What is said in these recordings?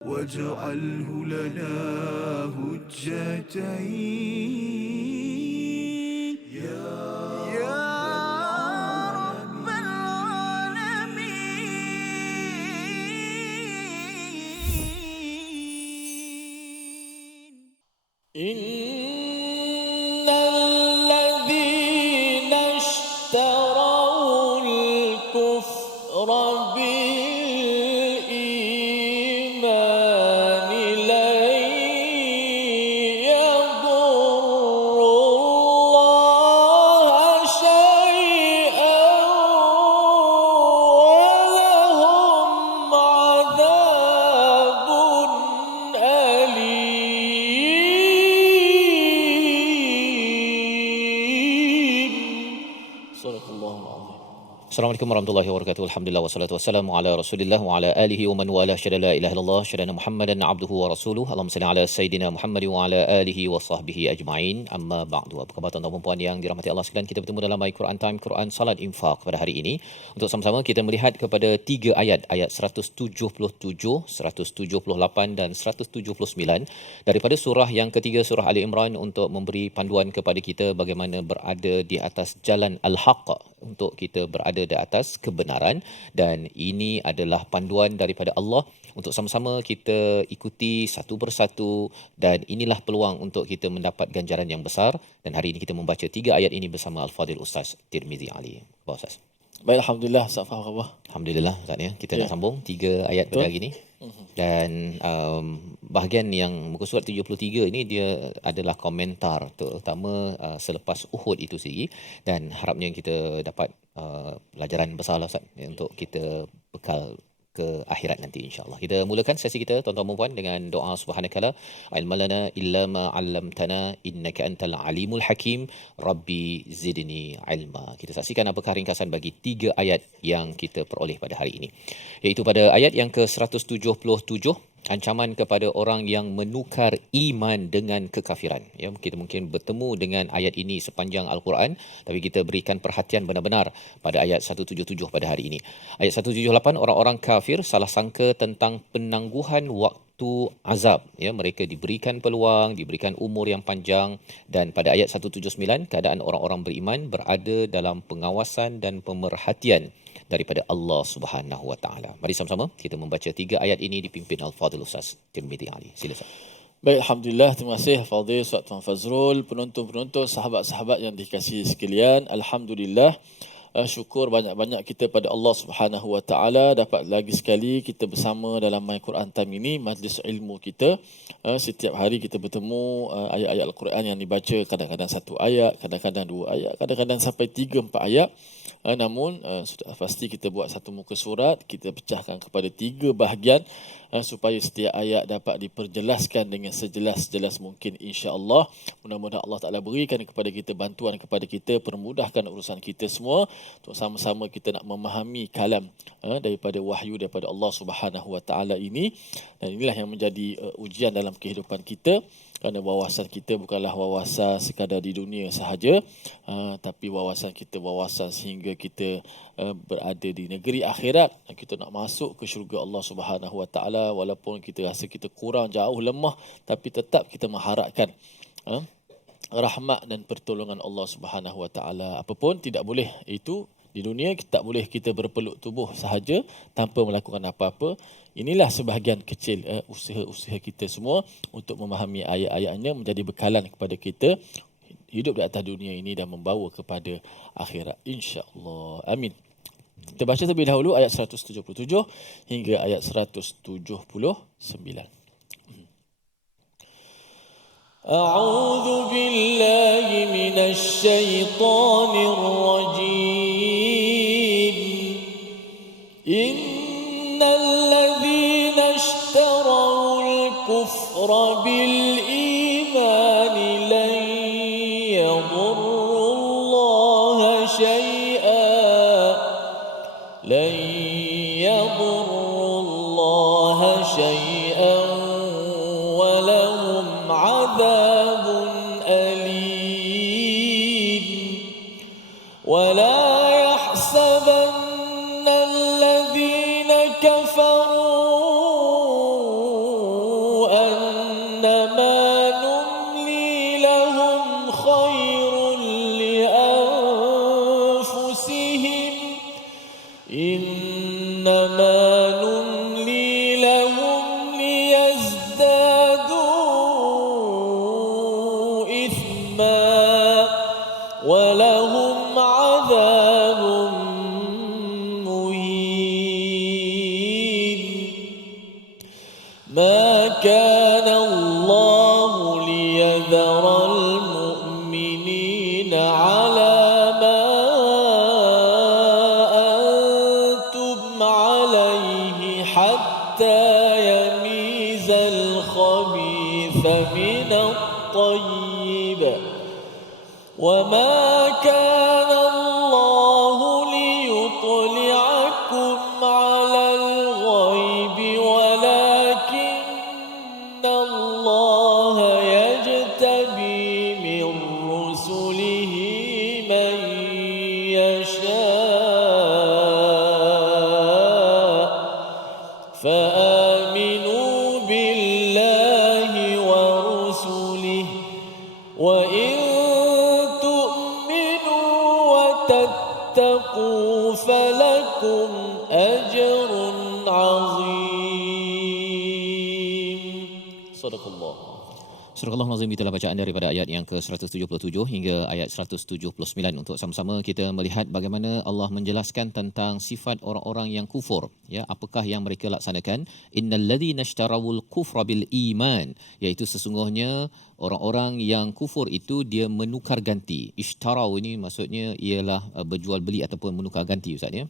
واجعله لنا هجتين يا رب العالمين. إن الذين اشتروا الكفر بالإيمان لن يضروا الله شيئا ولهم عذاب أليم. صدق الله العظيم. Assalamualaikum warahmatullahi wabarakatuh. Alhamdulillah wassalatu wassalamu ala Rasulillah wa ala alihi wa man wala syada la ilaha illallah syadana Muhammadan abduhu wa rasuluhu. Allahumma salli ala sayidina Muhammad wa ala alihi wa sahbihi ajma'in. Amma ba'du. Apa khabar tuan-tuan dan puan yang dirahmati Allah sekalian? Kita bertemu dalam My Quran Time, Quran Salat Infak pada hari ini untuk sama-sama kita melihat kepada 3 ayat 177, 178 dan 179 daripada surah yang ketiga, surah Ali Imran, untuk memberi panduan kepada kita bagaimana berada di atas jalan al-haq, untuk kita berada di atas kebenaran, dan ini adalah panduan daripada Allah untuk sama-sama kita ikuti satu persatu, dan inilah peluang untuk kita mendapat ganjaran yang besar. Dan hari ini kita membaca 3 ayat ini bersama Al-Fadhil Ustaz Tirmizi Ali. Baik Ustaz. Baik, Alhamdulillah. Ustaz faham khabar? Alhamdulillah Ustaz ya. Kita nak sambung 3 ayat pada hari ini. Dan bahagian yang muka surat 73 ini dia adalah komentar terutama selepas Uhud itu sendiri, dan harapnya kita dapat pelajaran besar lah Ustaz ya, untuk kita bekal ke akhirat nanti insya-Allah. Kita mulakan sesi kita tuan-tuan dan puan dengan doa subhanakala ilmalana illa ma 'allamtana innaka antal alimul hakim rabbi zidni ilma. Kita saksikan apakah ringkasan bagi 3 ayat yang kita peroleh pada hari ini. Iaitu pada ayat yang ke-177, ancaman kepada orang yang menukar iman dengan kekafiran. Ya, kita mungkin bertemu dengan ayat ini sepanjang Al-Quran, tapi kita berikan perhatian benar-benar pada ayat 177 pada hari ini. Ayat 178, orang-orang kafir salah sangka tentang penangguhan waktu azab. Ya, mereka diberikan peluang, diberikan umur yang panjang, dan pada ayat 179 keadaan orang-orang beriman berada dalam pengawasan dan pemerhatian daripada Allah Subhanahu Wa Taala. Mari sama-sama kita membaca 3 ayat ini dipimpin Al-Fadhil Ustaz Tirmizi Ali. Sila Ustaz. Baik, Alhamdulillah. Terima kasih Fadhil, Ustaz Tuan Fazrul, penonton-penonton, sahabat-sahabat yang dikasihi sekalian. Alhamdulillah. Syukur banyak-banyak kita pada Allah Subhanahu Wa Taala dapat lagi sekali kita bersama dalam My Quran Time ini, majlis ilmu kita. Setiap hari kita bertemu, ayat-ayat Al-Quran yang dibaca kadang-kadang 1 ayat, kadang-kadang 2 ayat, kadang-kadang sampai 3-4 ayat. Namun sudah pasti kita buat satu muka surat, kita pecahkan kepada 3 bahagian supaya setiap ayat dapat diperjelaskan dengan sejelas-jelas mungkin, insya-Allah. Mudah-mudahan Allah Taala berikan kepada kita bantuan, kepada kita permudahkan urusan kita semua untuk sama-sama kita nak memahami kalam daripada wahyu daripada Allah Subhanahu Wa Taala ini. Dan inilah yang menjadi ujian dalam kehidupan kita, kerana wawasan kita bukanlah wawasan sekadar di dunia sahaja, tapi wawasan kita wawasan sehingga kita berada di negeri akhirat. Kita nak masuk ke syurga Allah Subhanahu Wa Taala, walaupun kita rasa kita kurang, jauh, lemah, tapi tetap kita mengharapkan rahmat dan pertolongan Allah Subhanahu Wa Taala. Apapun tidak boleh itu di dunia, kita tak boleh kita berpeluk tubuh sahaja tanpa melakukan apa-apa. Inilah sebahagian kecil usaha-usaha kita semua untuk memahami ayat-ayatnya, menjadi bekalan kepada kita hidup di atas dunia ini dan membawa kepada akhirat, insya-Allah. Amin. Kita baca terlebih dahulu ayat 177 hingga ayat 179. A'udzu billahi minasy syaithanir rajim. Innal ladzina ishtarawul kufra bil imani lan yadurrullaha syai'an lan yadurrullaha syai'an wa lahum 'adzabun alim. ولا يحسبن الذين كفروا إنما نملي لهم خير لأنفسهم إنما نملي لهم ليزدادوا إثما ولهم عذاب مهين ما كان الله ليذر المؤمنين على ما أنتم عليه حتى يميز الخبيث من الطيب وما كان الله ليطلعكم على الغيب ولكن الله يجتبي من رسله من يشاء فآمنوا بالله ورسله وإن تؤمنوا وتتقوا فلكم أجر عظيم صدق الله. Surah Al-Nazim, itulah bacaan daripada ayat yang ke-177 hingga ayat 179 untuk sama-sama kita melihat bagaimana Allah menjelaskan tentang sifat orang-orang yang kufur, ya, apakah yang mereka laksanakan. Innal ladzina ishtarawul kufra bil iman, iaitu sesungguhnya orang-orang yang kufur itu dia menukar ganti. Ishtarau ini maksudnya ialah berjual beli ataupun menukar ganti, ustaz, ya.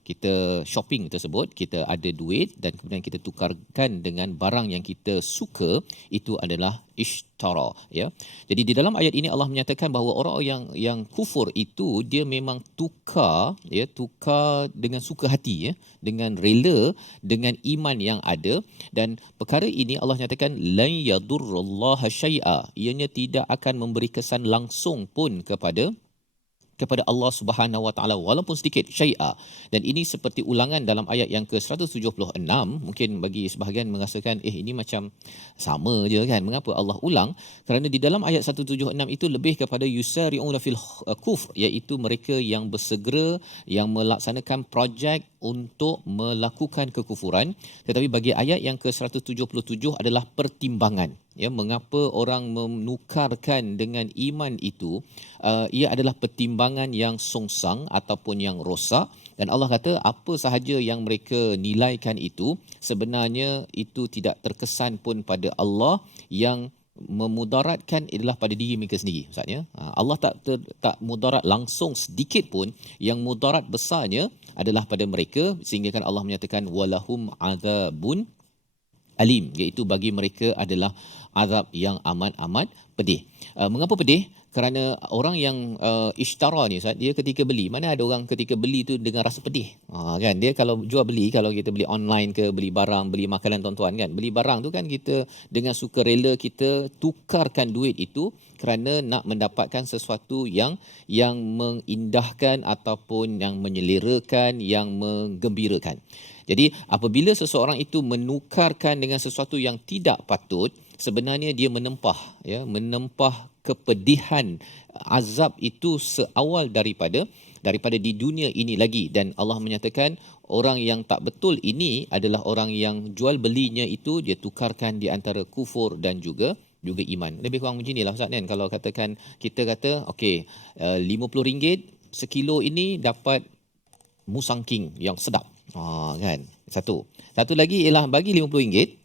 Kita shopping tersebut, kita ada duit dan kemudian kita tukarkan dengan barang yang kita suka, itu adalah ishtara, ya. Jadi di dalam ayat ini Allah menyatakan bahawa orang yang kufur itu dia memang tukar, ya, tukar dengan suka hati, ya, dengan rela dengan iman yang ada. Dan perkara ini Allah nyatakan lan yadurrullaha syai'a, ianya tidak akan memberi kesan langsung pun kepada Allah Subhanahu Wa Taala walaupun sedikit, syai'a. Dan ini seperti ulangan dalam ayat yang ke-176. Mungkin bagi sebahagian merasakan ini macam sama je kan, mengapa Allah ulang? Kerana di dalam ayat 176 itu lebih kepada yusari'una fil kufr, iaitu mereka yang bersegera yang melaksanakan projek untuk melakukan kekufuran. Tetapi bagi ayat yang ke-177 adalah pertimbangan, ya, mengapa orang menukarkan dengan iman itu. Ia adalah pertimbangan yang songsang ataupun yang rosak, dan Allah kata apa sahaja yang mereka nilaikan itu sebenarnya itu tidak terkesan pun pada Allah. Yang memudaratkan adalah pada diri mereka sendiri, ustaz, ya. Allah tak mudarat langsung sedikit pun, yang mudarat besarnya adalah pada mereka, sehingga kan Allah menyatakan walahum azabun alim, iaitu bagi mereka adalah azab yang amat pedih. Mengapa pedih? Kerana orang yang ishtara ni, Ustaz, dia ketika beli, mana ada orang ketika beli tu dengan rasa pedih, kan? Dia kalau jual beli, kalau kita beli online ke, beli barang, beli makanan tuan-tuan, kan, beli barang tu kan kita dengan sukarela kita tukarkan duit itu kerana nak mendapatkan sesuatu yang mengindahkan ataupun yang menyelerakan, yang menggembirakan. Jadi apabila seseorang itu menukarkan dengan sesuatu yang tidak patut, sebenarnya dia menempah kepedihan azab itu seawal daripada di dunia ini lagi. Dan Allah menyatakan orang yang tak betul ini adalah orang yang jual belinya itu dia tukarkan di antara kufur dan juga iman. Lebih kurang macam inilah, Ustaz, kan. Kalau katakan kita kata okey, RM50 sekilo ini dapat musang king yang sedap, kan. Satu lagi ialah bagi RM50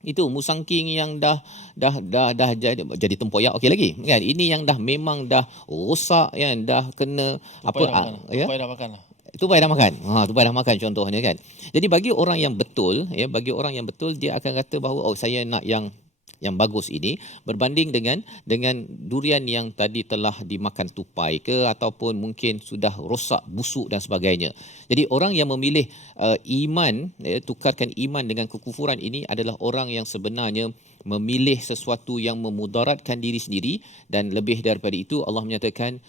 itu musang king yang dah jadi tempoyak, okey lagi, kan. Ini yang dah memang dah rosak, kan, dah kena Tupai dah makan lah. Tupai dah makan contohnya, kan. Jadi bagi orang yang betul, ya, dia akan kata bahawa saya nak yang bagus ini berbanding dengan durian yang tadi telah dimakan tupai ke, ataupun mungkin sudah rosak, busuk dan sebagainya. Jadi orang yang memilih iman, tukarkan iman dengan kekufuran ini adalah orang yang sebenarnya memilih sesuatu yang memudaratkan diri sendiri. Dan lebih daripada itu Allah menyatakan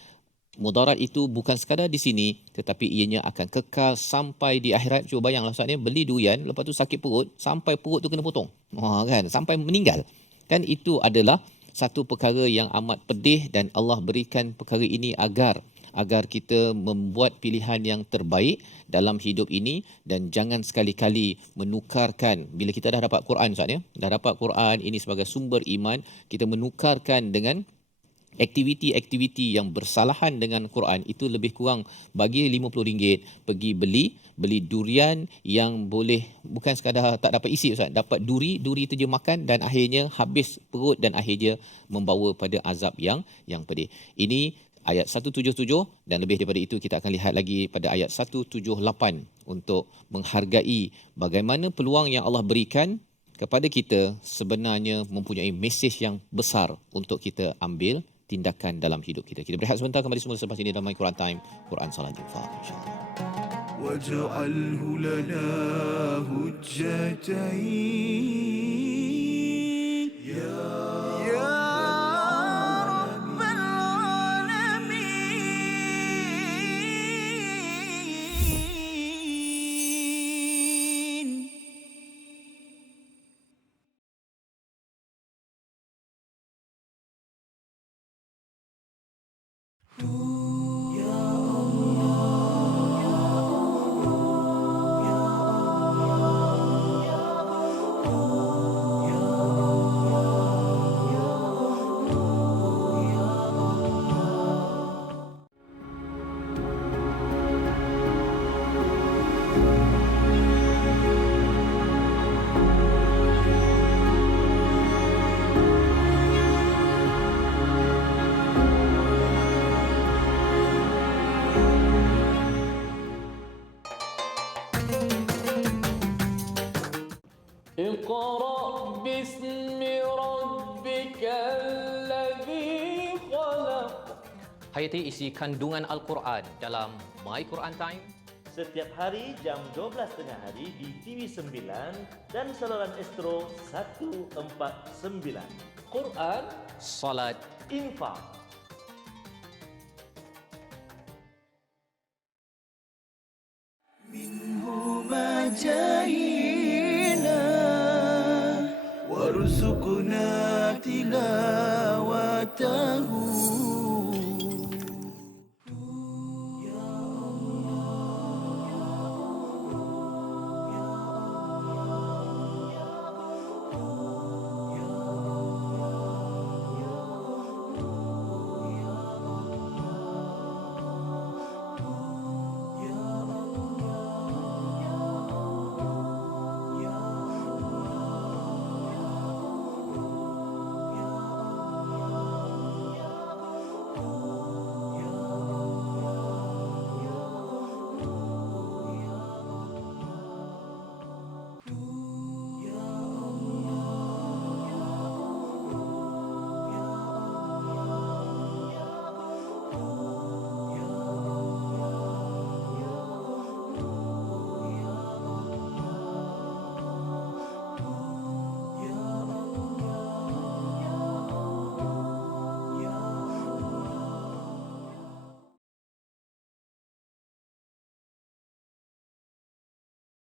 Mudarat itu bukan sekadar di sini, tetapi ianya akan kekal sampai di akhirat. Cuba bayanglah Ustaz ni, beli durian, lepas tu sakit perut, sampai perut tu kena potong. Kan? Sampai meninggal. Kan itu adalah satu perkara yang amat pedih, dan Allah berikan perkara ini agar kita membuat pilihan yang terbaik dalam hidup ini, dan jangan sekali-kali menukarkan. Bila kita dah dapat Quran Ustaz ya, dah dapat Quran ini sebagai sumber iman, kita menukarkan dengan aktiviti-aktiviti yang bersalahan dengan Quran. Itu lebih kurang bagi RM50 pergi beli durian yang boleh bukan sekadar tak dapat isi Ustaz, dapat duri tu je makan, dan akhirnya habis perut, dan akhirnya membawa pada azab yang pedih. Ini ayat 177, dan lebih daripada itu kita akan lihat lagi pada ayat 178 untuk menghargai bagaimana peluang yang Allah berikan kepada kita sebenarnya mempunyai mesej yang besar untuk kita ambil tindakan dalam hidup kita. Kita berehat sebentar, kembali semula selepas ini dalam My Quran Time, Quran Salat Infaq, insya-Allah. واجعله لنا هجتين يا رب العالمين. اقرأ باسم ربك الذي خلق. Hayati isi kandungan Al-Quran dalam My Quran Time. Setiap hari jam 12 tengah hari di TV9 dan saluran Astro 149. Quran, Salat, Infak. منهما جاهينا وارزقنا تلاوته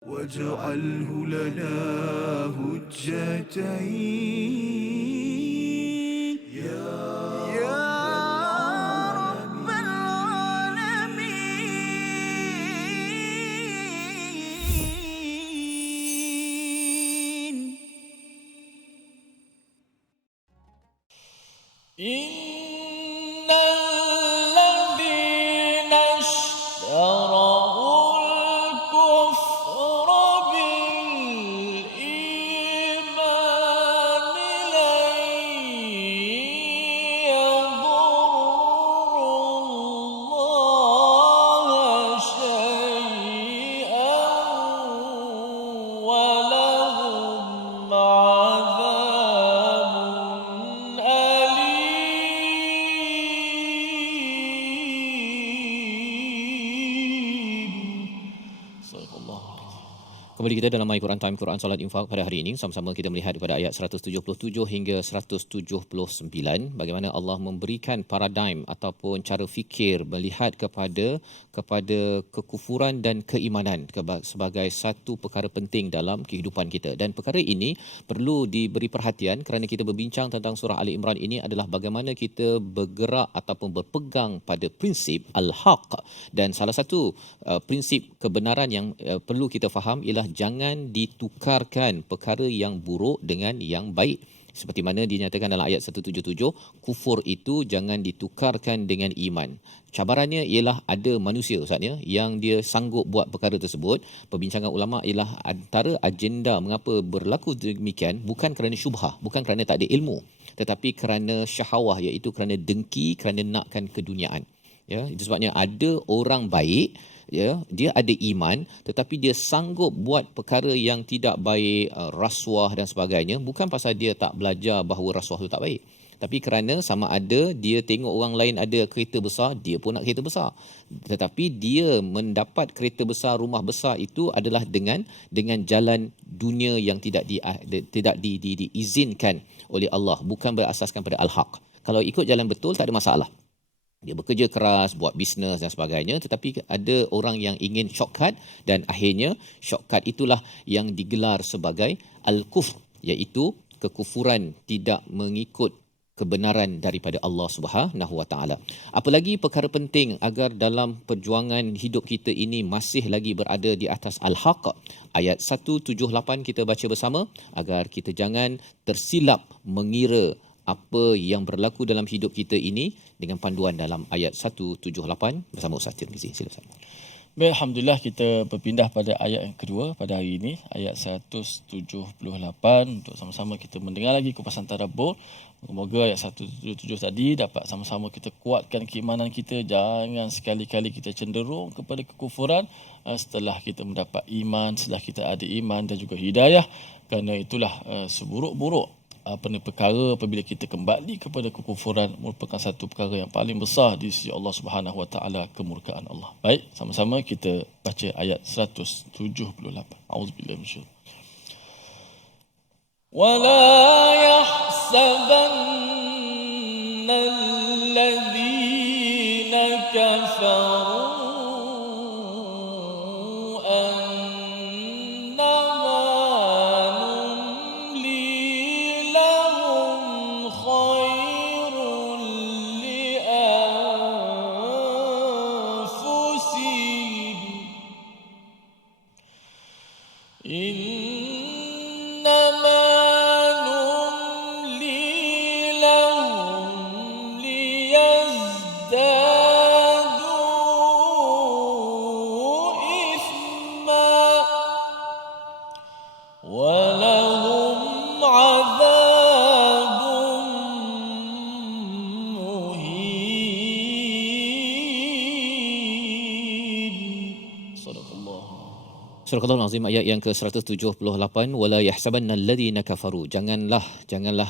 واجعله لنا هجتين يا رب العالمين. إن الذين اشتروا الكفر بالإيمان لن يضروا الله شيئا ولهم عذاب أليم. kembali kita dalam My Quran Time, Quran Salat Infak pada hari ini. Sama-sama kita melihat daripada ayat 177 hingga 179 bagaimana Allah memberikan paradigm ataupun cara fikir melihat kepada kekufuran dan keimanan sebagai satu perkara penting dalam kehidupan kita. Dan perkara ini perlu diberi perhatian kerana kita berbincang tentang surah Ali Imran ini adalah bagaimana kita bergerak ataupun berpegang pada prinsip al-haq. Dan salah satu prinsip kebenaran yang perlu kita faham ialah jangan ditukarkan perkara yang buruk dengan yang baik. Seperti mana dinyatakan dalam ayat 177, kufur itu jangan ditukarkan dengan iman. Cabarannya ialah ada manusia Ustaz yang dia sanggup buat perkara tersebut. Perbincangan ulama ialah antara agenda mengapa berlaku demikian bukan kerana syubhah, bukan kerana tak ada ilmu, tetapi kerana syahawah, iaitu kerana dengki, kerana nakkan keduniaan. Ya, itu sebabnya ada orang baik, ya, dia ada iman tetapi dia sanggup buat perkara yang tidak baik, rasuah dan sebagainya, bukan pasal dia tak belajar bahawa rasuah itu tak baik, tapi kerana sama ada dia tengok orang lain ada kereta besar, dia pun nak kereta besar, tetapi dia mendapat kereta besar, rumah besar itu adalah dengan jalan dunia yang tidak diizinkan oleh Allah, bukan berasaskan pada al-haq. Kalau ikut jalan betul tak ada masalah. Dia bekerja keras, buat bisnes dan sebagainya, tetapi ada orang yang ingin shortcut dan akhirnya shortcut itulah yang digelar sebagai al-kufr, iaitu kekufuran, tidak mengikut kebenaran daripada Allah Subhanahu Wa Taala. Apalagi perkara penting agar dalam perjuangan hidup kita ini masih lagi berada di atas al-haq. Ayat 178 kita baca bersama agar kita jangan tersilap mengira apa yang berlaku dalam hidup kita ini dengan panduan dalam ayat 178 bersama Ustaz Tirmizi. Silakan. Baik, alhamdulillah kita berpindah pada ayat yang kedua pada hari ini, ayat 178, untuk sama-sama kita mendengar lagi kupasan tadabbur. Semoga ayat 177 tadi dapat sama-sama kita kuatkan keimanan kita. Jangan sekali-kali kita cenderung kepada kekufuran setelah kita mendapat iman, setelah kita ada iman dan juga hidayah. Kerana itulah seburuk-buruk perkara apabila kita kembali kepada kekufuran merupakan satu perkara yang paling besar di sisi Allah Subhanahu Wa Taala, kemurkaan Allah. Baik, sama-sama kita baca ayat 178. Auzubillahi minasyaitanir rajim. Wala yahsabanna alladhina kafaru Surah Al-Azim ayat yang ke-178, wala yahsabanna alladhina kafaru, janganlah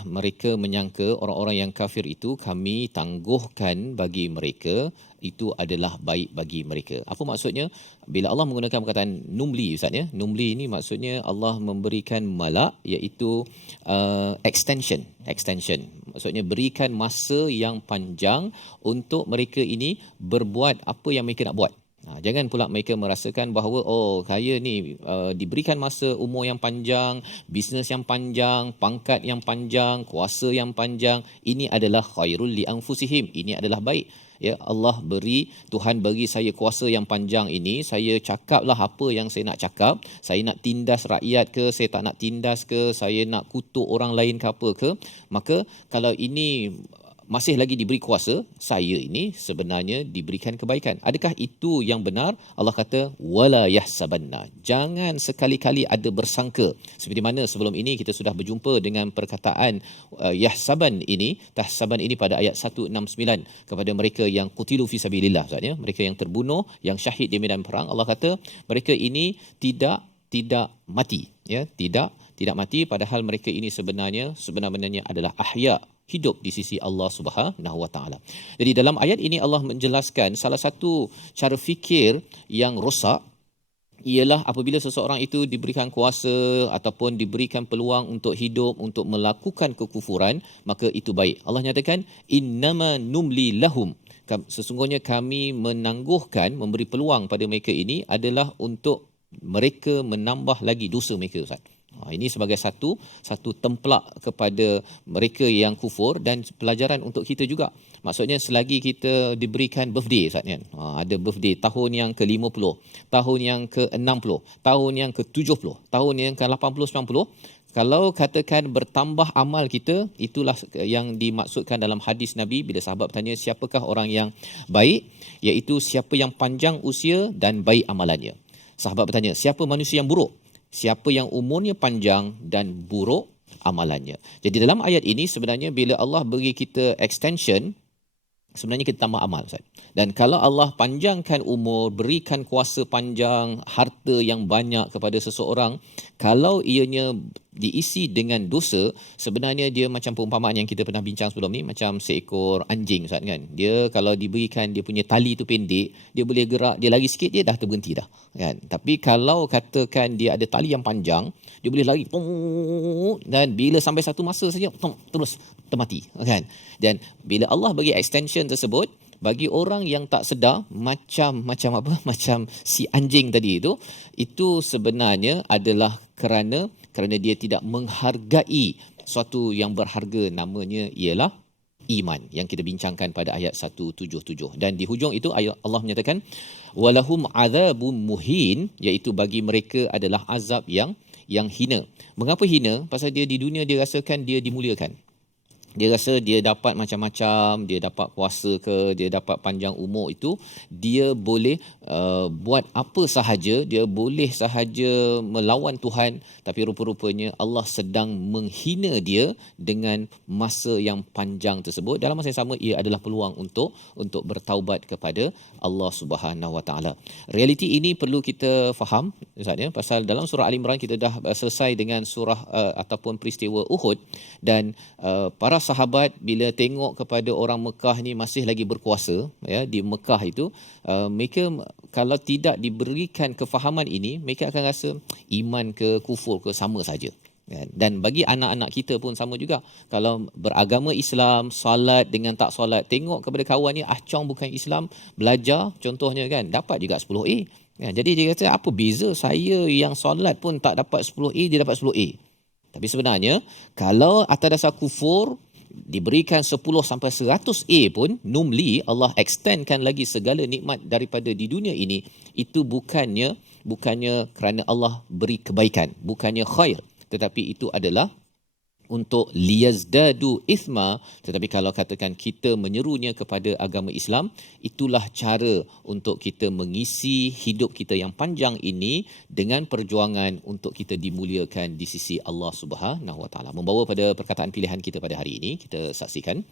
mereka menyangka orang-orang yang kafir itu kami tangguhkan bagi mereka itu adalah baik bagi mereka. Apa maksudnya bila Allah menggunakan perkataan numli Ustaz ya? Numli ini maksudnya Allah memberikan malak, iaitu extension. Maksudnya berikan masa yang panjang untuk mereka ini berbuat apa yang mereka nak buat. Jangan pula mereka merasakan bahawa saya ni diberikan masa umur yang panjang, bisnes yang panjang, pangkat yang panjang, kuasa yang panjang, ini adalah khairul li anfusihim, ini adalah baik. Ya, Tuhan bagi saya kuasa yang panjang ini, saya cakaplah apa yang saya nak cakap, saya nak tindas rakyat ke, saya tak nak tindas ke, saya nak kutuk orang lain ke apa ke, maka kalau ini masih lagi diberi kuasa, saya ini sebenarnya diberikan kebaikan. Adakah itu yang benar? Allah kata wala yahsabanna, jangan sekali-kali ada bersangka. Seperti mana sebelum ini kita sudah berjumpa dengan perkataan tahsaban ini pada ayat 169 kepada mereka yang qutilu fi sabilillah, maksudnya mereka yang terbunuh, yang syahid di medan perang. Allah kata mereka ini tidak mati, ya, tidak mati, padahal mereka ini sebenarnya adalah ahya, hidup di sisi Allah Subhanahu Wa Taala. Jadi dalam ayat ini Allah menjelaskan salah satu cara fikir yang rosak ialah apabila seseorang itu diberikan kuasa ataupun diberikan peluang untuk hidup, untuk melakukan kekufuran, maka itu baik. Allah nyatakan innama numli lahum, sesungguhnya kami menangguhkan, memberi peluang pada mereka ini adalah untuk mereka menambah lagi dosa mereka, Ustaz. Ini sebagai satu templak kepada mereka yang kufur dan pelajaran untuk kita juga. Maksudnya selagi kita diberikan birthday, Ustaz, kan? Ada birthday tahun yang ke-50, tahun yang ke-60, tahun yang ke-70, tahun yang ke-80, 90. Kalau katakan bertambah amal kita, itulah yang dimaksudkan dalam hadis Nabi bila sahabat bertanya siapakah orang yang baik, iaitu siapa yang panjang usia dan baik amalannya. Sahabat bertanya, siapa manusia yang buruk? Siapa yang umurnya panjang dan buruk amalannya. Jadi dalam ayat ini sebenarnya bila Allah beri kita extension, sebenarnya kita tambah amal, Ustaz. Dan kalau Allah panjangkan umur, berikan kuasa panjang, harta yang banyak kepada seseorang, kalau ianya diisi dengan dosa, sebenarnya dia macam perumpamaan yang kita pernah bincang sebelum ni, macam seekor anjing, Ustaz, kan. Dia kalau diberikan dia punya tali tu pendek, dia boleh gerak, dia lari sikit dia dah terberhenti dah, kan. Tapi kalau katakan dia ada tali yang panjang, dia boleh lari dan bila sampai satu masa saja terus termati, kan. Dan bila Allah bagi extension tersebut bagi orang yang tak sedar, macam si anjing tadi itu sebenarnya adalah kerana dia tidak menghargai suatu yang berharga, namanya ialah iman yang kita bincangkan pada ayat 177. Dan di hujung itu ayat Allah menyatakan walahum adzabun muhin, iaitu bagi mereka adalah azab yang hina. Mengapa hina? Pasal dia di dunia dia rasakan dia dimuliakan. Dia rasa dia dapat macam-macam, dia dapat kuasa ke, dia dapat panjang umur itu, dia boleh buat apa sahaja, dia boleh sahaja melawan Tuhan, tapi rupa-rupanya Allah sedang menghina dia dengan masa yang panjang tersebut. Dalam masa yang sama ia adalah peluang untuk bertaubat kepada Allah Subhanahu Wa Taala. Realiti ini perlu kita faham, Ustaz, ya, pasal dalam surah Al Imran kita dah selesai dengan surah ataupun peristiwa Uhud, dan para sahabat bila tengok kepada orang Mekah ni masih lagi berkuasa, ya, di Mekah itu, mereka kalau tidak diberikan kefahaman ini, mereka akan rasa iman ke kufur ke sama saja. Dan bagi anak-anak kita pun sama juga. Kalau beragama Islam, solat dengan tak solat, tengok kepada kawan ni acong bukan Islam, belajar contohnya, kan, dapat juga 10A. Jadi dia kata apa beza saya yang solat pun tak dapat 10A, dia dapat 10A. Tapi sebenarnya kalau atas dasar kufur diberikan 10 sampai 100A pun, numli Allah extendkan lagi segala nikmat daripada di dunia ini, itu bukannya kerana Allah beri kebaikan, bukannya khair, tetapi itu adalah untuk liyazdadu ithma. Tetapi kalau katakan kita menyerunya kepada agama Islam, itulah cara untuk kita mengisi hidup kita yang panjang ini dengan perjuangan untuk kita dimuliakan di sisi Allah Subhanahu Wa Taala. Membawa pada perkataan pilihan kita pada hari ini, kita saksikan,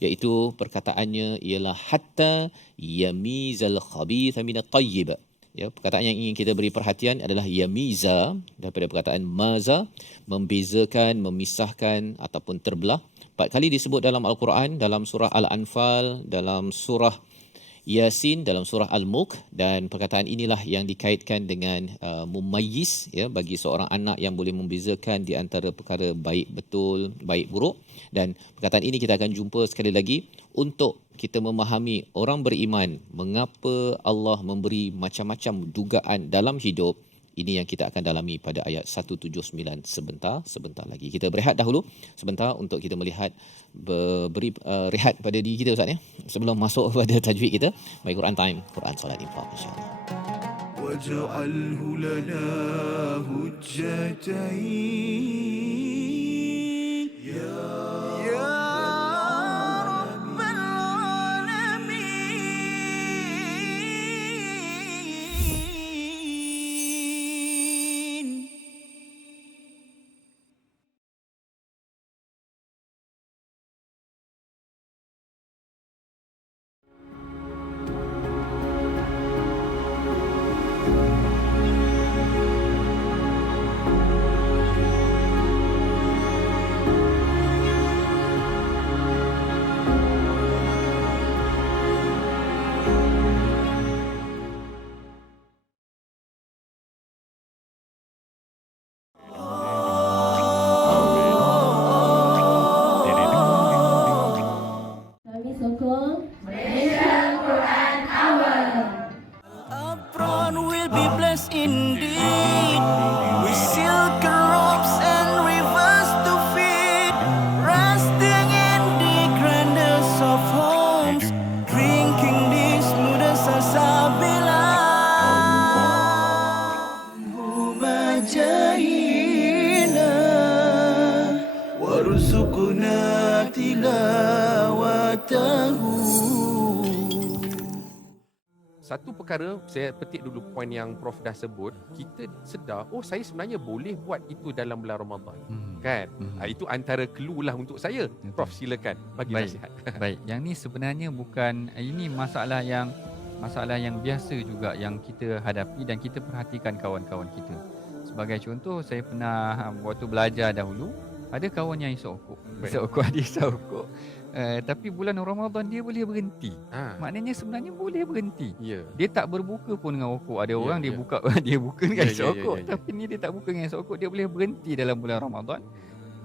iaitu perkataannya ialah hatta yamizal khabitha minat tayyib. Ya, perkataan yang ingin kita beri perhatian adalah yamiza, daripada perkataan maza, membezakan, memisahkan ataupun terbelah. 4 kali disebut dalam Al-Quran, dalam surah Al-Anfal, dalam surah Yasin, dalam surah Al-Mulk, dan perkataan inilah yang dikaitkan dengan mumayyiz, ya, bagi seorang anak yang boleh membezakan di antara perkara baik betul, baik buruk. Dan perkataan ini kita akan jumpa sekali lagi untuk kita memahami orang beriman, mengapa Allah memberi macam-macam dugaan dalam hidup. Ini yang kita akan dalami pada ayat 179 sebentar lagi. Kita berehat dahulu sebentar untuk kita melihat, beri rehat pada diri kita, Ustaz, ya, sebelum masuk pada tajwid kita. My Quran Time, Quran Salat Infaq, insya-Allah. Waj'alhu lana hujjatain ya وارزقنا تلاوته. Satu perkara, saya petik dulu poin yang Prof dah sebut, kita sedar, saya sebenarnya boleh buat itu dalam bulan Ramadan. Kan? Itu antara clue lah untuk saya. Prof, silakan bagi nasihat. Baik, yang ni sebenarnya bukan, ini masalah yang biasa juga yang kita hadapi dan kita perhatikan kawan-kawan kita. Sebagai contoh, saya pernah waktu belajar dahulu, ada kawan yang isap okok, dia isap okok. Tapi bulan Ramadan dia boleh berhenti. Maknanya sebenarnya boleh berhenti. Dia tak berbuka pun dengan okok. Ada orang dia buka dia buka dengan isap okok, tapi ni dia tak buka dengan isap okok, dia boleh berhenti dalam bulan Ramadan.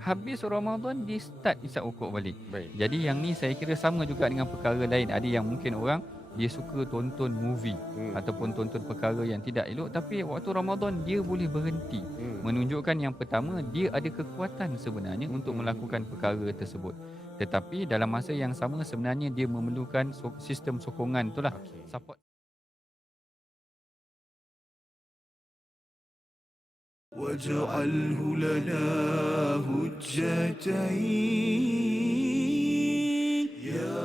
Habis Ramadan dia start isap okok balik. Jadi yang ni saya kira sama juga dengan perkara lain. Ada yang mungkin orang dia suka tonton movie ataupun tonton perkara yang tidak elok, tapi waktu Ramadan dia boleh berhenti. Menunjukkan yang pertama, dia ada kekuatan sebenarnya untuk melakukan perkara tersebut. Tetapi dalam masa yang sama sebenarnya dia memerlukan sistem sokongan itulah, support. واجعله لنا هجتين يا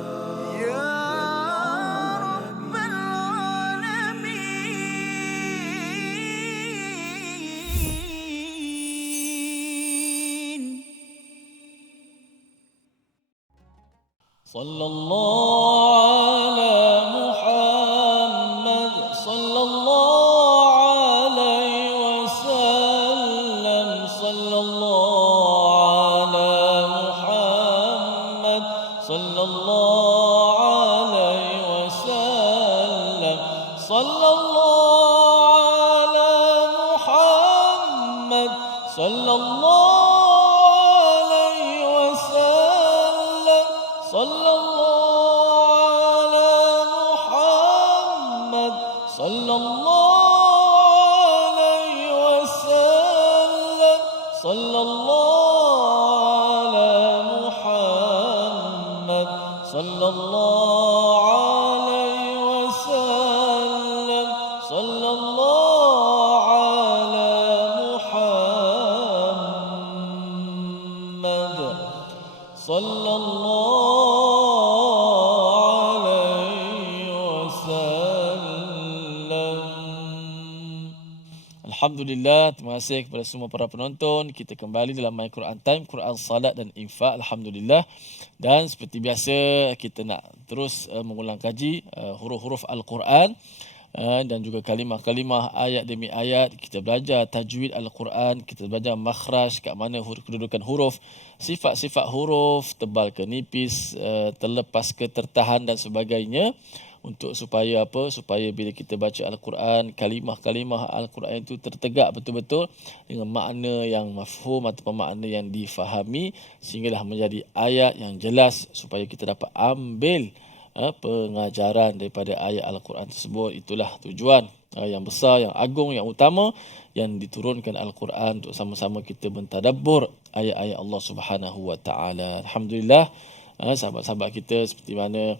رب العالمين. صلى الله على محمد صلى الله عليه وسلم صلى الله على محمد صلى الله عليه وسلم صلى الله على محمد صلى الله صلى الله على محمد صلى الله عليه وسلم صلى الله على محمد صلى الله عليه وسلم صلى الله على محمد صلى الله Alhamdulillah, terima kasih kepada semua para penonton. Kita kembali dalam My Quran Time, Quran, Salat dan Infak. Alhamdulillah. Dan seperti biasa, kita nak terus mengulang kaji huruf-huruf Al-Quran dan juga kalimah-kalimah, ayat demi ayat. Kita belajar tajwid Al-Quran, kita belajar makhraj, kat mana kedudukan huruf, sifat-sifat huruf, tebal ke nipis, terlepas ke tertahan dan sebagainya. Untuk supaya apa? Supaya bila kita baca Al-Quran, kalimah-kalimah Al-Quran itu tertegak betul-betul dengan makna yang mafhum ataupun makna yang difahami, sehinggalah menjadi ayat yang jelas supaya kita dapat ambil pengajaran daripada ayat Al-Quran tersebut. Itulah tujuan yang besar, yang agung, yang utama yang diturunkan Al-Quran untuk sama-sama kita mentadabbur ayat-ayat Allah Subhanahu Wa Taala. Alhamdulillah, sahabat-sahabat kita seperti mana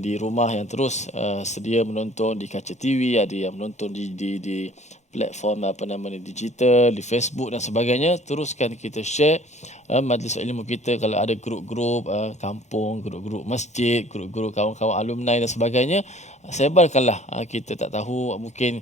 di rumah yang terus sedia menonton di kaca TV, ada yang menonton di platform digital, di Facebook dan sebagainya. Teruskan kita share majlis ilmu kita. Kalau ada grup-grup kampung, grup-grup masjid, grup-grup kawan-kawan alumni dan sebagainya, sebarkanlah. Kita tak tahu mungkin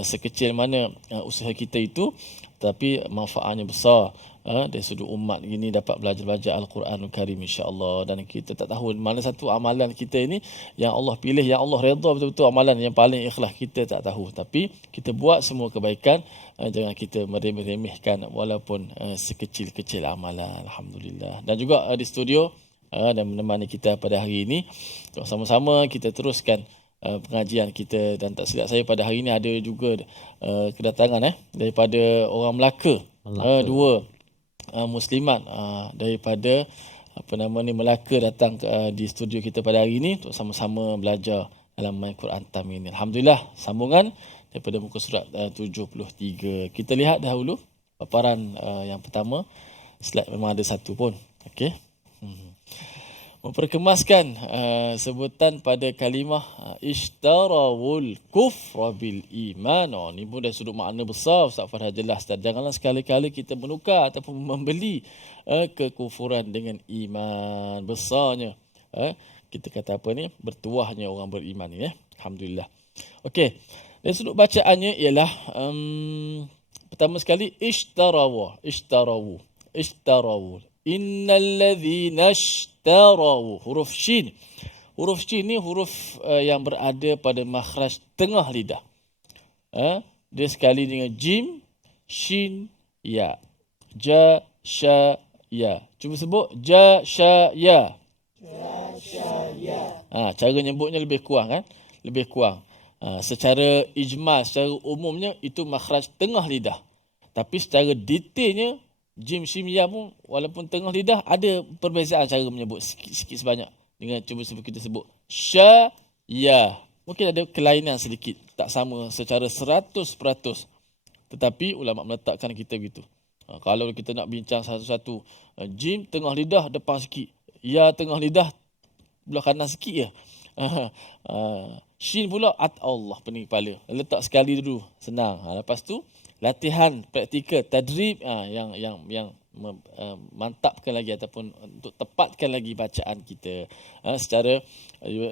sekecil mana usaha kita itu, tapi manfaatnya besar. Dari sudut umat ini dapat belajar Al-Quranul Karim, insya-Allah. Dan kita tak tahu mana satu amalan kita ini yang Allah pilih, yang Allah redha betul-betul, amalan yang paling ikhlas, kita tak tahu. Tapi kita buat semua kebaikan, jangan kita meremeh-remehkan walaupun sekecil-kecil amalan. Alhamdulillah. Dan juga di studio dan menemani kita pada hari ini, sama-sama kita teruskan pengajian kita. Dan tak silap saya, pada hari ini ada juga kedatangan daripada orang Melaka. Dua Muslimat daripada Melaka datang di studio kita pada hari ini untuk sama-sama belajar dalam My Quran Time ini. Alhamdulillah, sambungan daripada muka surat 73. Kita lihat dahulu paparan yang pertama. Slide memang ada satu pun. Okey. memperkemaskan sebutan pada kalimah ishtarawul kufra bil iman. Ni pun dari sudut makna besar Ustaz Farhan jelas. Dan janganlah sekali-kali kita menukar ataupun membeli kekufuran dengan iman. Besarnya kita kata apa ni, bertuahnya orang beriman ni Alhamdulillah. Okey, dari sudut bacaannya ialah pertama sekali ishtarawu. Innal ladzina ishtarawu, huruf shin. Huruf shin ni huruf yang berada pada makhraj tengah lidah. Dia sekali dengan jim, shin, ya. Ja, sha, ya. Cuba sebut ja, sha, ya. Cara nyebutnya lebih kurang kan? Lebih kurang. Secara ijmal, secara umumnya itu makhraj tengah lidah. Tapi secara detailnya jim, shim, ya pun walaupun tengah lidah ada perbezaan cara menyebut sikit sebanyak. Dengan cuba kita sebut sya, ya. Mungkin ada kelainan sedikit, tak sama secara 100%. Tetapi ulama meletakkan kita begitu. Kalau kita nak bincang satu-satu, jim tengah lidah depan sikit, ya tengah lidah belah kanan sikit je. Shin pula Allah pening kepala. Letak sekali dulu, senang. Lepas tu latihan praktikal tadrib yang mantapkan lagi ataupun untuk tepatkan lagi bacaan kita secara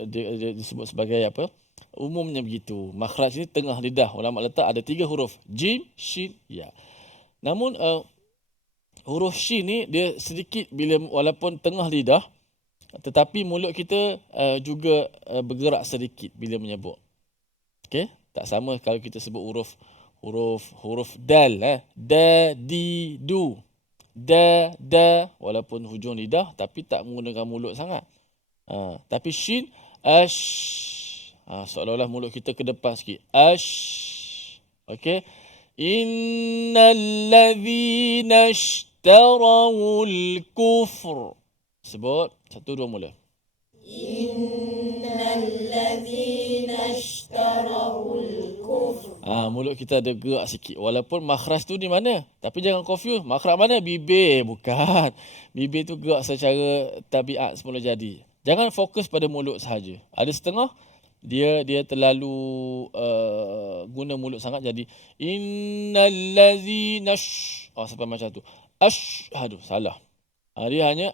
dia disebut sebagai apa, umumnya begitu. Makhraj ni tengah lidah, ulama letak ada 3 huruf, jim, shin, ya. Namun huruf shin ni dia sedikit bila walaupun tengah lidah tetapi mulut kita juga bergerak sedikit bila menyebut. Okey, tak sama kalau kita sebut huruf dal, da, di, du. Da, walaupun hujung lidah tapi tak menggunakan mulut sangat. Tapi shin, ash. Seolah-olah mulut kita ke depan sikit. Ash. Okey. Innal ladzina ishtarawul kufr. Sebut 1, 2 mula. Innal ladzina ishtarawul kufr. Mulut kita ada gerak sikit. Walaupun makhraj tu di mana? Tapi jangan confuse. Makhraj mana? Bibir. Bukan. Bibir tu gerak secara tabiat semula jadi. Jangan fokus pada mulut sahaja. Ada setengah dia terlalu guna mulut sangat jadi innal ladzina sampai macam tu. Asyhadu, salah. Dia hanya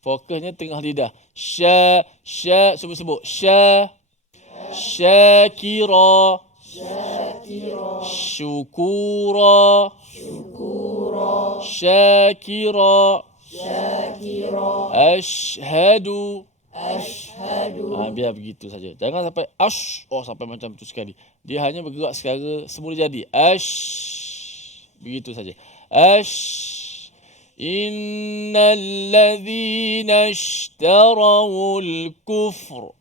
fokusnya tengah lidah. Sya, sebut sya, syakira, syukura, syakira, ashhadu. Biar begitu saja. Jangan sampai sampai macam tu sekali. Dia hanya bergerak secara semula jadi. Begitu saja. Innal ladzina ishtarawul kufr.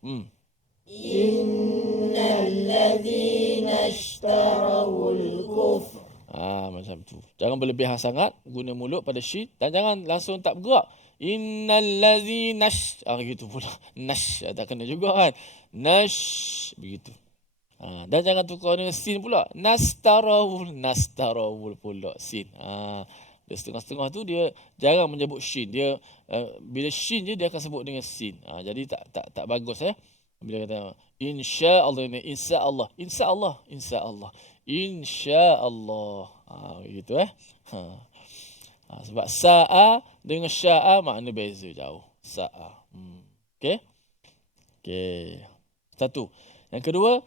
Innal ladzina ishtarawul kufr. Macam tu. Jangan berlebihan sangat guna mulut pada syin dan jangan langsung tak bergerak. Innal ladzina gitu pula. Tak kena juga kan. Begitu. Dan jangan tukar dengan sin pula. Nastarawul pula sin. Dia setengah-setengah tu dia jarang menyebut shin. Dia bila shin je dia akan sebut dengan sin. Jadi tak bagus Bila kata insya-Allah, insya-Allah. Gitu sebab sa'a dengan sya'a makna beza jauh. Sa'a. Okey. Satu. Yang kedua,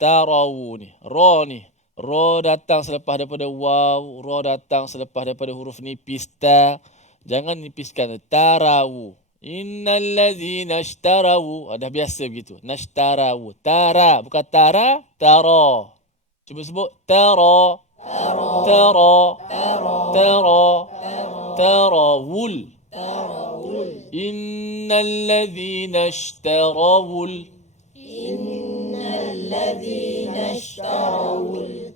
tarawu ni, ra ni. Ra datang selepas daripada waw, ra datang selepas daripada huruf nipis ta. Jangan nipiskan. Tarawu. Innal ladzina ishtarawu. Dah biasa begitu. Nashtarawu. Tara, bukan tara, tara. Cuba sebut tara. Tarawul. Innal ladzina ishtarawul.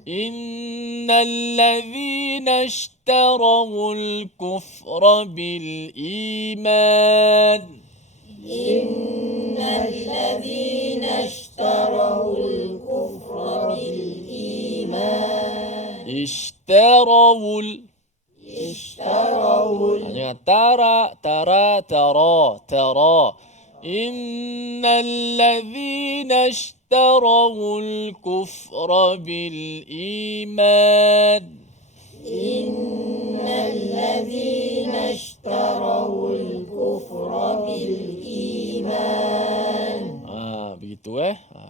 Innal ladzina ishtarawul kufra bil iman. Innal ladzina ishtarawul kufra bil iman. Ishtarawul Jangan tara. Innal ladzina ishtarawul kufra bil iman. Begitu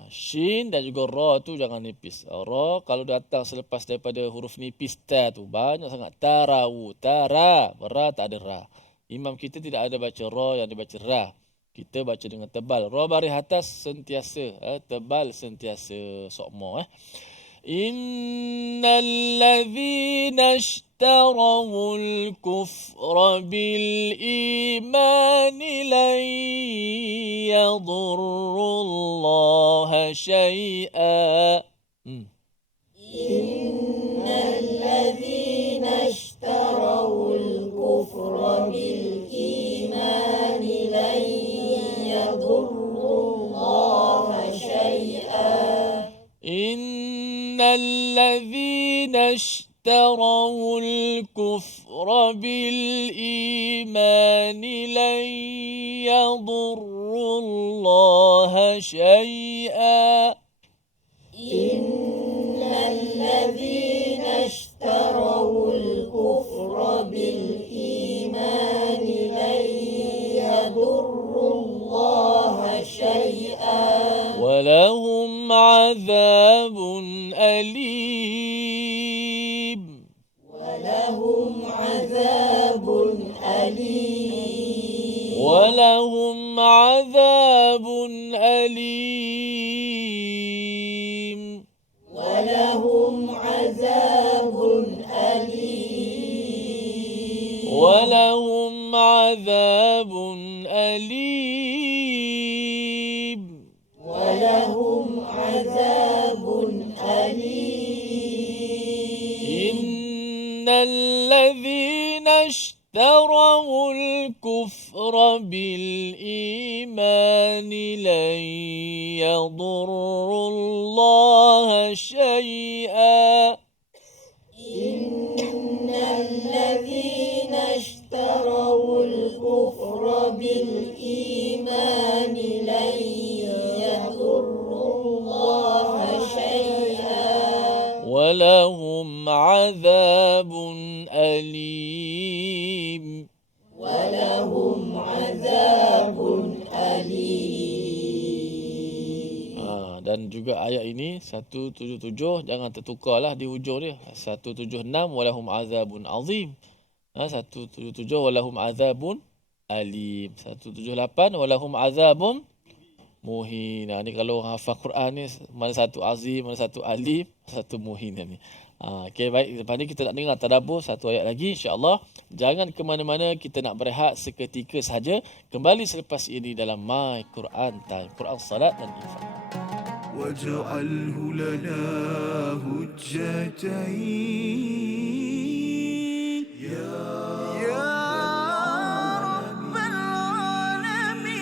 Shin dan juga ra tu jangan nipis. Ra kalau datang selepas daripada huruf nipis ta tu banyak sangat. Tarawu, tara, ra tak ada ra. Imam kita tidak ada baca ra yang dibaca ra. Kita baca dengan tebal. Ra baris atas sentiasa, tebal sentiasa sokmo Innal ladzina ishtarawul kufra bil imani lan yadurrullaha syai'a. Innal ladzina ishtarawul kufra bil imani lan yadurrullaha syai'a. الذين اشتروا الكفر بالإيمان لن يضروا الله شيئا إن الذين اشتروا الكفر بالإيمان لن يضروا الله شيئا ولهم عذاب أليم ولهم عذاب أليم ولهم عذاب أليم ولهم عذاب أليم ولهم عذاب أليم ولهم عذاب أليم إن الذين اشتروا الكفر بالإيمان لن يضروا الله شيئا إن الذين اشتروا الكفر بالإيمان لن يضروا الله شيئا ولهم عذاب أليم ولهم عذاب أليم Dan juga ayat ini 177 jangan tertukarlah di hujung dia. 176 walahum azabun azim. 177 walahum azabun alim. 178 walahum azabun muhin. Ni kalau hafal Quran ni mana satu azim, mana satu alim, satu muhin ni. Okey, baik, lepas ni kita nak dengar tadabbur satu ayat lagi insya-Allah. Jangan ke mana-mana, kita nak berehat seketika saja. Kembali selepas ini dalam My Quran Time, Quran Salat dan Infak. واجعله لنا هجتين يا رب العالمين.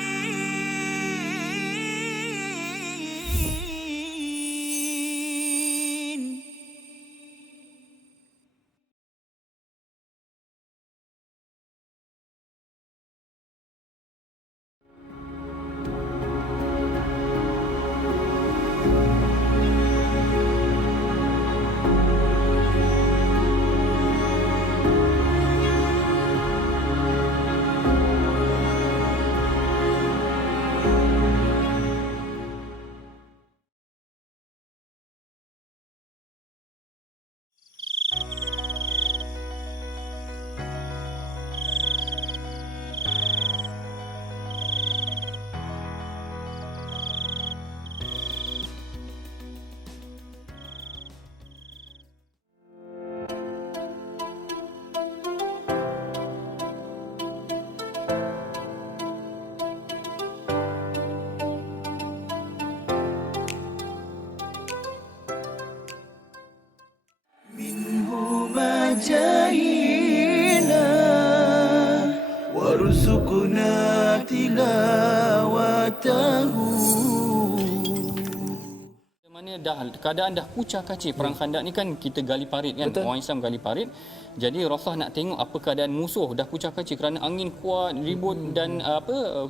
جاهينا وارزقنا تلاوته. Mana sebenarnya keadaan dah kucar kacir. Perang Khandak ni kan kita gali parit kan. Betul. Orang Islam gali parit. Jadi Rasulullah nak tengok apa keadaan musuh dah kucar kacir kerana angin kuat, ribut dan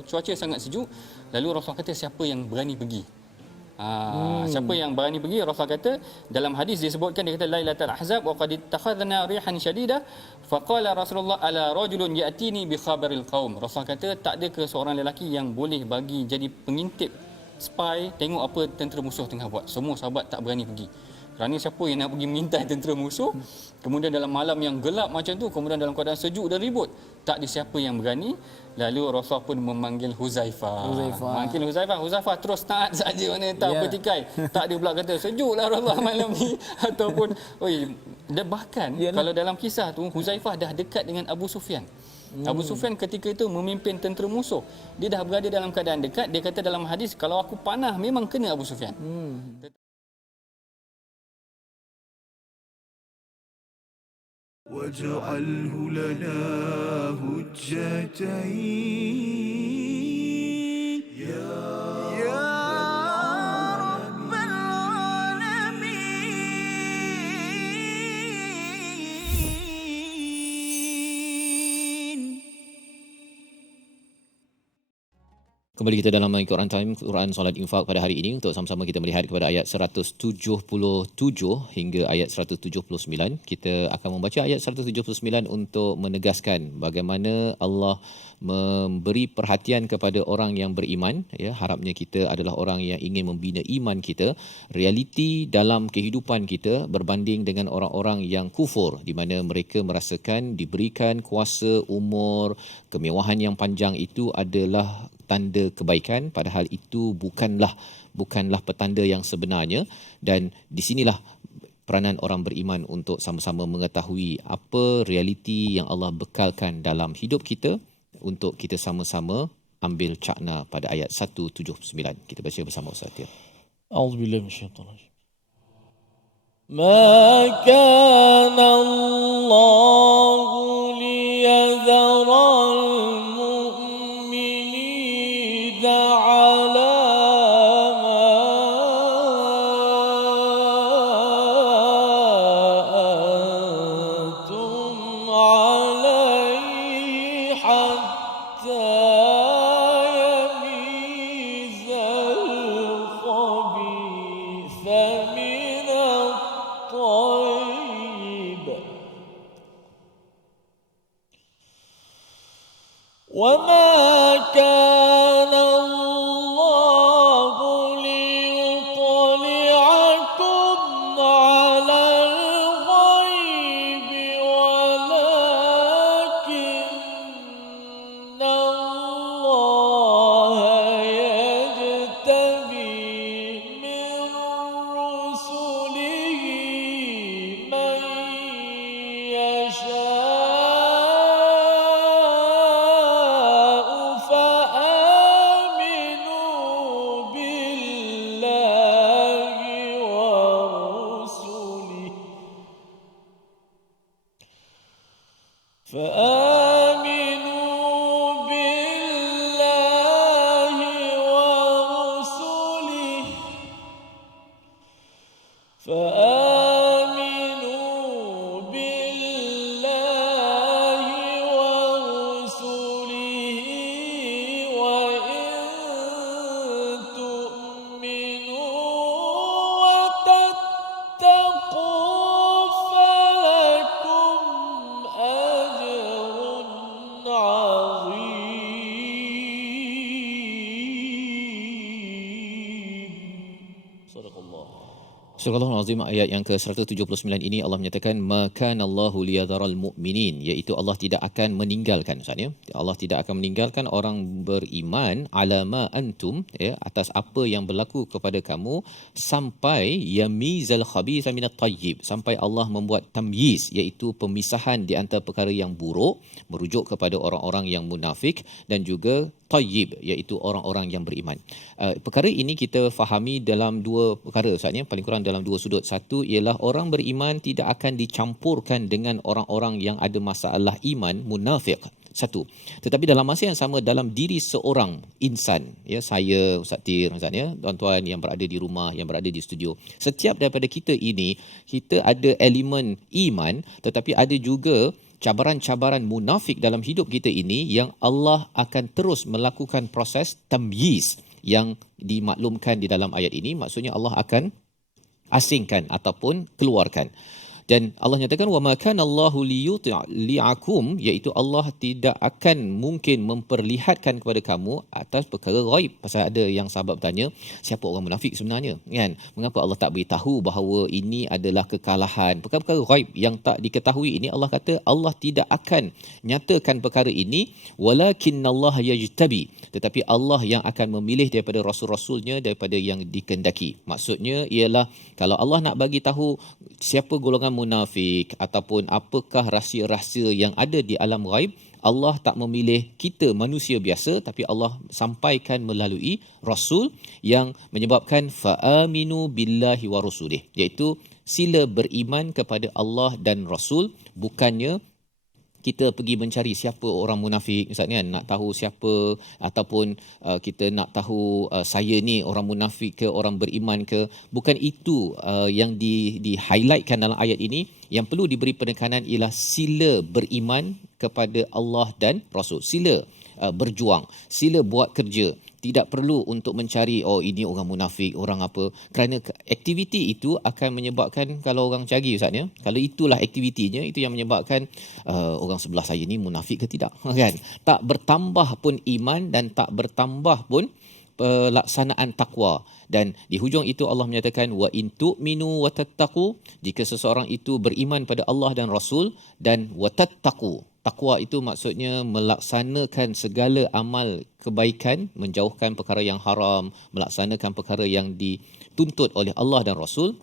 cuaca sangat sejuk. Lalu Rasulullah kata siapa yang berani pergi? Siapa yang berani pergi? Rasulullah kata dalam hadis disebutkan, dia kata Lailatul Ahzab wa qad ittakhadna rihan shadidah faqala Rasulullah ala rajulun ya'tini bi khabaril qaum. Rasulullah kata tak ada ke seorang lelaki yang boleh bagi jadi pengintip spy tengok apa tentera musuh tengah buat. Semua sahabat tak berani pergi. Kerana siapa yang nak pergi mengintai tentera musuh, kemudian dalam malam yang gelap macam tu, kemudian dalam keadaan sejuk dan ribut, tak ada siapa yang berani. Lalu Rasulullah pun memanggil Huzaifah. Manggil Huzaifah terus taat saja, mana tak bertikai. Tak ada pula kata sejuklah Rasulullah malam ni ataupun bahkan kalau dalam kisah tu Huzaifah dah dekat dengan Abu Sufyan. Abu Sufyan ketika itu memimpin tentera musuh. Dia dah berada dalam keadaan dekat. Dia kata dalam hadis, kalau aku panah memang kena Abu Sufyan. واجعله لنا هجتين يا رب العالمين. Kembali kita dalam Quran Time, Quran Solat Infak pada hari ini untuk sama-sama kita melihat kepada ayat 177 hingga ayat 179. Kita akan membaca ayat 179 untuk menegaskan bagaimana Allah memberi perhatian kepada orang yang beriman. Ya, harapnya kita adalah orang yang ingin membina iman kita. Realiti dalam kehidupan kita berbanding dengan orang-orang yang kufur, di mana mereka merasakan diberikan kuasa, umur, kemewahan yang panjang itu adalah tanda kebaikan, padahal itu bukanlah petanda yang sebenarnya. Dan di sinilah peranan orang beriman untuk sama-sama mengetahui apa realiti yang Allah bekalkan dalam hidup kita untuk kita sama-sama ambil cakna pada ayat 179. Kita baca bersama Ustaz Tir. A'udzubillahi minasyaitanir rajim. Ma kana Allahu liyadharal Surah Al-Azim ayat yang ke-179 ini Allah menyatakan makanallahu liyadharal mu'minin, iaitu Allah tidak akan meninggalkan, maksudnya Allah tidak akan meninggalkan orang beriman alama antum, ya, atas apa yang berlaku kepada kamu, sampai yamizal khabitha minat tayyib, sampai Allah membuat tamyiz, iaitu pemisahan di antara perkara yang buruk, merujuk kepada orang-orang yang munafik, dan juga tayyib, iaitu orang-orang yang beriman. Perkara ini kita fahami dalam dua perkara, maksudnya paling kurang dalam dua sudut. Satu ialah orang beriman tidak akan dicampurkan dengan orang-orang yang ada masalah iman, munafik. satu. Tetapi dalam masa yang sama dalam diri seorang insan, ya, saya Ustaz Tir, Ustaz, ya, tuan-tuan yang berada di rumah, yang berada di studio, setiap daripada kita ini, kita ada elemen iman, tetapi ada juga cabaran-cabaran munafik dalam hidup kita ini yang Allah akan terus melakukan proses tamyiz yang dimaklumkan di dalam ayat ini. Maksudnya Allah akan asingkan ataupun keluarkan. Dan Allah nyatakan wa ma kana Allahu liyutli'akum, iaitu Allah tidak akan mungkin memperlihatkan kepada kamu atas perkara ghaib. Pasal ada yang sahabat bertanya, siapa orang munafik sebenarnya, kan? Mengapa Allah tak beritahu bahawa ini adalah kekalahan? Perkara-perkara ghaib yang tak diketahui ini, Allah kata Allah tidak akan nyatakan perkara ini, walakinnallaha yajtabi, tetapi Allah yang akan memilih daripada rasul-rasulnya daripada yang dikehendaki. Maksudnya ialah kalau Allah nak bagi tahu siapa golongan munafik ataupun apakah rahsia-rahsia yang ada di alam ghaib, Allah tak memilih kita manusia biasa, tapi Allah sampaikan melalui rasul yang menyebabkan fa'aminu billahi wa rasulih, iaitu sila beriman kepada Allah dan rasul. Bukannya kita pergi mencari siapa orang munafik, misalnya nak tahu siapa, ataupun kita nak tahu saya ni orang munafik ke orang beriman ke. Bukan itu yang di-highlightkan dalam ayat ini. Yang perlu diberi penekanan ialah sila beriman kepada Allah dan Rasul. Sila berjuang, sila buat kerja. Tidak perlu untuk mencari ini orang munafik, orang apa, kerana aktiviti itu akan menyebabkan, kalau orang cari Ustaz, ya, kalau itulah aktivitinya, itu yang menyebabkan orang sebelah saya ni munafik ke tidak, kan? Tak bertambah pun iman dan tak bertambah pun pelaksanaan takwa. Dan di hujung itu Allah menyatakan wa in tu'minu wa tattaqu, jika seseorang itu beriman pada Allah dan Rasul, dan wa tattaqu, takwa itu maksudnya melaksanakan segala amal kebaikan, menjauhkan perkara yang haram, melaksanakan perkara yang dituntut oleh Allah dan Rasul,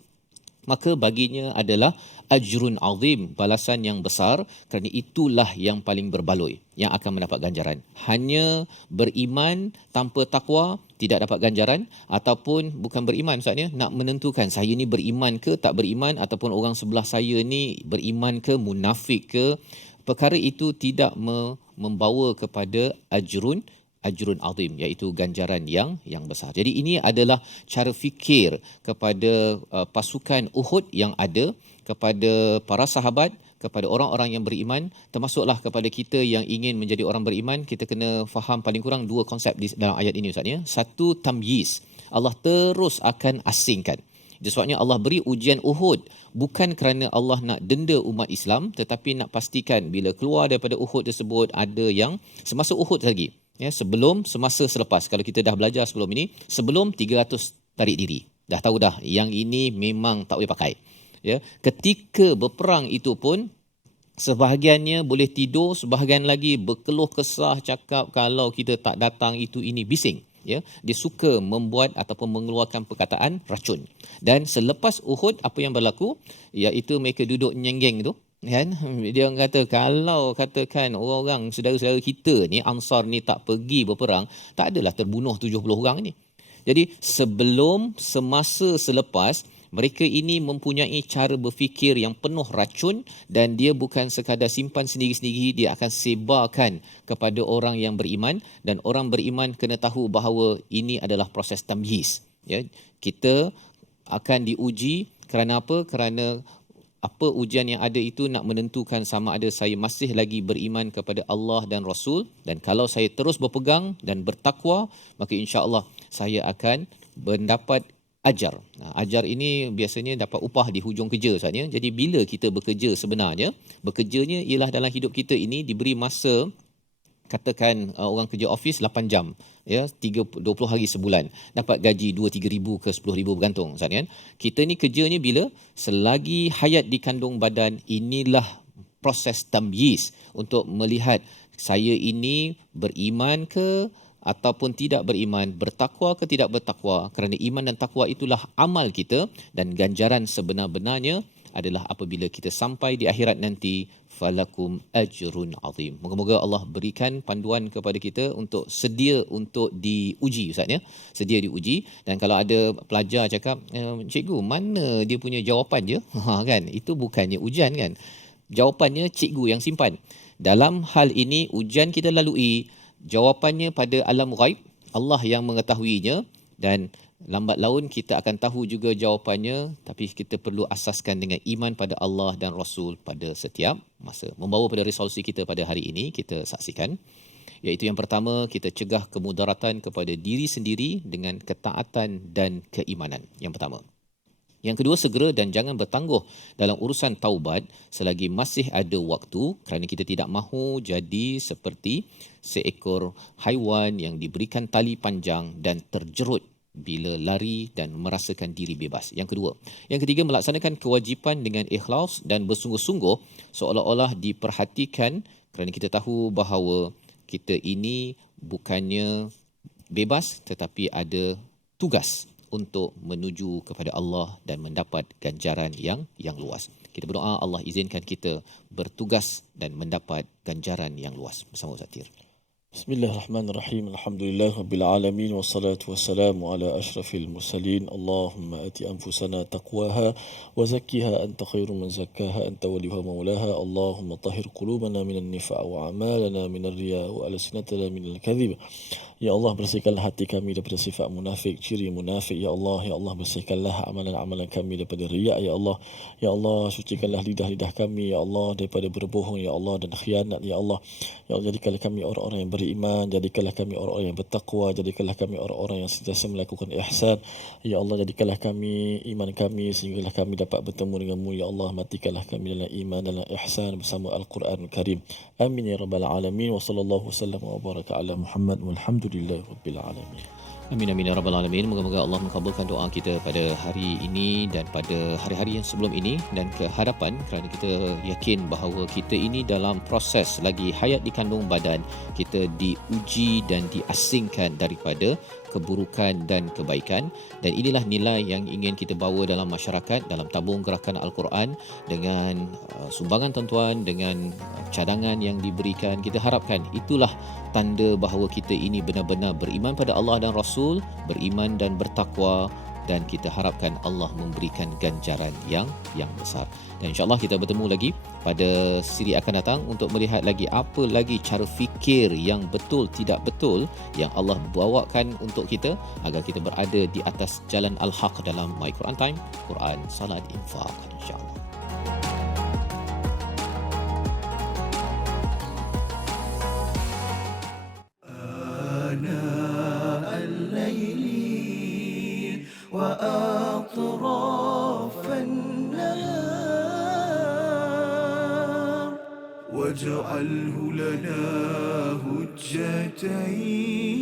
maka baginya adalah ajrun azim, balasan yang besar, kerana itulah yang paling berbaloi, yang akan mendapat ganjaran. Hanya beriman tanpa takwa tidak dapat ganjaran, ataupun bukan beriman maksudnya nak menentukan saya ni beriman ke tak beriman, ataupun orang sebelah saya ni beriman ke munafik ke, perkara itu tidak membawa kepada ajrun azim, iaitu ganjaran yang besar. Jadi ini adalah cara fikir kepada pasukan Uhud yang ada, kepada para sahabat, kepada orang-orang yang beriman, termasuklah kepada kita yang ingin menjadi orang beriman. Kita kena faham paling kurang dua konsep dalam ayat ini Ustaz, ya. Satu, tamyiz. Allah terus akan asingkan. Itu sebabnya Allah beri ujian Uhud bukan kerana Allah nak denda umat Islam, tetapi nak pastikan bila keluar daripada Uhud tersebut ada yang semasa Uhud lagi, ya, sebelum, semasa, selepas. Kalau kita dah belajar sebelum ini, sebelum 300 tarik diri, dah tahu dah yang ini memang tak boleh pakai, ya. Ketika berperang itu pun sebahagiannya boleh tidur, sebahagian lagi berkeluh kesah, cakap kalau kita tak datang itu ini, bising, ya. Dia suka membuat ataupun mengeluarkan perkataan racun. Dan selepas Uhud apa yang berlaku, iaitu mereka duduk nyenggeng tu, kan, dia kata kalau katakan orang-orang saudara-saudara kita ni Ansar ni tak pergi berperang, tak adalah terbunuh 70 orang ni. Jadi sebelum, semasa, selepas, mereka ini mempunyai cara berfikir yang penuh racun, dan dia bukan sekadar simpan sendiri-sendiri, dia akan sebarkan kepada orang yang beriman, dan orang beriman kena tahu bahawa ini adalah proses tamyiz, ya. Kita akan diuji kerana apa? Kerana apa ujian yang ada itu nak menentukan sama ada saya masih lagi beriman kepada Allah dan Rasul, dan kalau saya terus berpegang dan bertakwa, maka insya-Allah saya akan mendapat ajar. Ajar ini biasanya dapat upah di hujung kerja Ustaz, ya. Jadi bila kita bekerja, sebenarnya bekerjanya ialah dalam hidup kita ini diberi masa, katakan orang kerja office 8 jam, ya, 20 hari sebulan, dapat gaji 2-3 ribu ke 10 ribu bergantung Ustaz, kan. Kita ni kerjanya bila selagi hayat di kandung badan. Inilah proses tamyiz untuk melihat saya ini beriman ke ataupun tidak beriman, bertakwa ke tidak bertakwa, kerana iman dan takwa itulah amal kita, dan ganjaran sebenar-benarnya adalah apabila kita sampai di akhirat nanti, falakum ajrun azim. Moga-moga Allah berikan panduan kepada kita untuk sedia untuk diuji Ustaz, ya. Sedia diuji. Dan kalau ada pelajar cakap, cikgu mana dia punya jawapan je, kan, itu bukannya ujian, kan. Jawapannya cikgu yang simpan. dalam hal ini ujian kita lalui, jawapannya pada alam ghaib, Allah yang mengetahuinya, dan lambat laun kita akan tahu juga jawapannya, tapi kita perlu asaskan dengan iman pada Allah dan Rasul pada setiap masa. Membawa pada resolusi kita pada hari ini, kita saksikan, iaitu yang pertama, kita cegah kemudaratan kepada diri sendiri dengan ketaatan dan keimanan. Yang pertama. Yang kedua, segera dan jangan bertangguh dalam urusan taubat selagi masih ada waktu, kerana kita tidak mahu jadi seperti seekor haiwan yang diberikan tali panjang dan terjerut bila lari dan merasakan diri bebas. Yang kedua. Yang ketiga, melaksanakan kewajipan dengan ikhlas dan bersungguh-sungguh seolah-olah diperhatikan, kerana kita tahu bahawa kita ini bukannya bebas tetapi ada tugas untuk menuju kepada Allah dan mendapat ganjaran yang luas. Kita berdoa Allah izinkan kita bertugas dan mendapat ganjaran yang luas. Bersama Ustaz Tir. Bismillahirrahmanirrahim. Alhamdulillahirabbil alamin wassalatu wassalamu ala asyrafil mursalin. Allahumma ati anfusana taqwaha wa zakkiha anta khairu man zakkaha anta waliyuha maulaha. Allahumma tahhir qulubana minan nifaq wa amalana minar riya wa alsinatana minal kadhib. Ya Allah, bersihkanlah hati kami daripada sifat munafik, ciri munafik. Ya Allah, bersihkanlah amalan-amalan kami daripada riya. Ya Allah, sucikanlah lidah-lidah kami. Ya Allah, daripada berbohong. Ya Allah, dan khianat. Ya Allah, jadikanlah kami orang-orang yang beriman, jadikanlah kami orang-orang yang bertakwa, jadikanlah kami orang-orang yang sentiasa melakukan ihsan. Ya Allah, jadikanlah kami iman kami sehinggalah kami dapat bertemu denganmu. Ya Allah, matikanlah kami dalam iman, dalam ihsan bersama Al-Quran Karim. Amin ya rabbal alamin. Wa sallallahu wasallam wa baraka ala Muhammad walhamdulillahi rabbil alamin. Amin amin ya rabbal alamin. Moga-moga Allah mengabulkan doa kita pada hari ini dan pada hari-hari yang sebelum ini dan ke hadapan, kerana kita yakin bahawa kita ini dalam proses lagi hayat di kandung badan, kita diuji dan diasingkan daripada keburukan dan kebaikan, dan inilah nilai yang ingin kita bawa dalam masyarakat, dalam tabung gerakan Al-Quran dengan sumbangan tuan-tuan, dengan cadangan yang diberikan. Kita harapkan itulah tanda bahawa kita ini benar-benar beriman pada Allah dan Rasul, beriman dan bertakwa, dan kita harapkan Allah memberikan ganjaran yang besar. Dan insya-Allah kita bertemu lagi pada siri akan datang untuk melihat lagi apa lagi cara fikir yang betul tidak betul yang Allah bawakan untuk kita agar kita berada di atas jalan al-haq dalam My Quran Time, Quran, Salat, Infak, insya-Allah. وأطراف النهار واجعله لنا هجتين